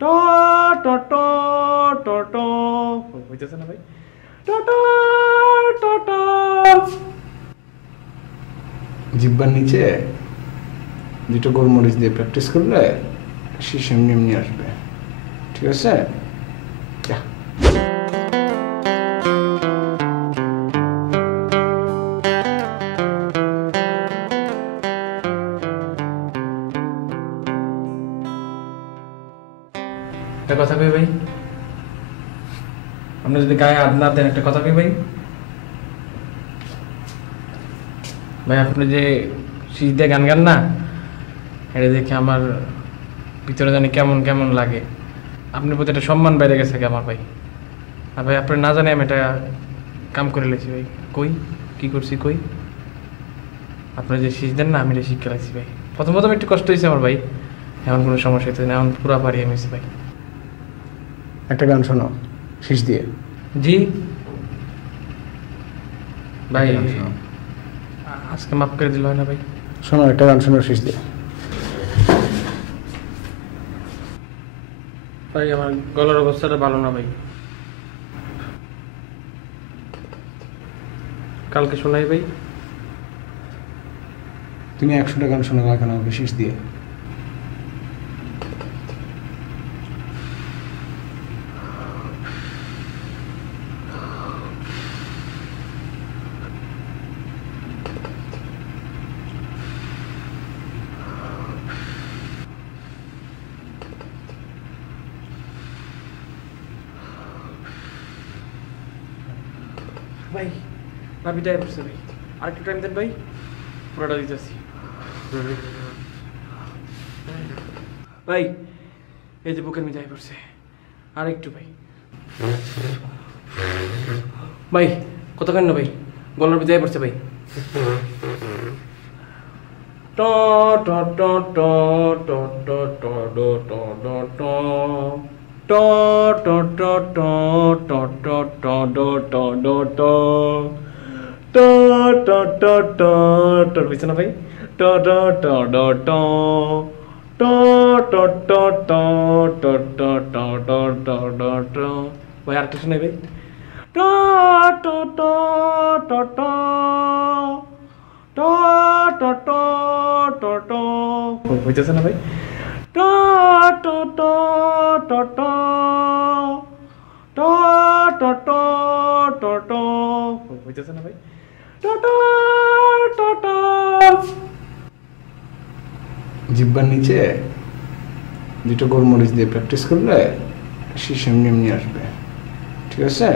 ট ট ট ট ট হইতেছে না ভাই? ট ট ট ট। জিহ্বার নিচে দুটো গোলমরিচ দিয়ে প্র্যাকটিস করলে শীষ এমনি এমনি আসবে, ঠিক আছে? যা। একটা কথা কই ভাই, আপনি যদি গায়ে হাত না দেন, একটা কথা কই ভাই। ভাই আপনি যে শীষ দিয়ে গান গান না, এটা দেখে আমার ভিতরে জানি কেমন কেমন লাগে। আপনার প্রতি একটা সম্মান বেড়ে গেছে কি আমার ভাই। আর ভাই আপনি না জানি আমি এটা কাম করে লেছি ভাই। কই কি করছি কই? আপনার যে শীষ দেন না, আমি এটা শিক্ষা লাগছি ভাই। প্রথম প্রথম একটু কষ্ট হয়েছে আমার ভাই, এখন কোনো সমস্যা হইতেছে না, এখন পুরা পারি আমি ভাই। একটা গান শোনো শীষ দিয়ে। জি ভাই, আজকে মাফ করে দিল হয় না ভাই? শোনো একটা গান শোনো শীষ দিয়ে। ভাই আমার গলার অবস্থাটা ভালো না ভাই, কালকে শোনাই ভাই। তুমি 100টা গান শোনাবা কেন আমাকে শীষ দিয়ে? ভাই ভাবি টাইম পড়ছে ভাই, আরেকটু টাইম দেন ভাই, পুরোটা দিতেছি ভাই। এই যে বুকের মিঠাই পড়ছে, আরেকটু ভাই। ভাই কতক্ষণ না ভাই, গলার মিঠাই পড়ছে ভাই। ট ট ট ট ট ট ট ড ট ড ট ট ট ট ট ট ট ট ড ট ড ট ট ট ট ট ট বুঝছে না ভাই? ট ট ট ড ট ট ট ট ট ট ট ট ড ট ড ট। ভাই আরেকটা শুনে ভাই। ট ট ট ট ট ট ট ট ট ট হইতেছে না ভাই? ট ট ট ট ট ট ট ট ট ট হইতেছে না ভাই? ট ট ট ট। জিহ্বার নিচে দুটো গোলমরিচ দিয়ে প্র্যাকটিস করলে শীষ এমনি এমনি আসবে, ঠিক আছে?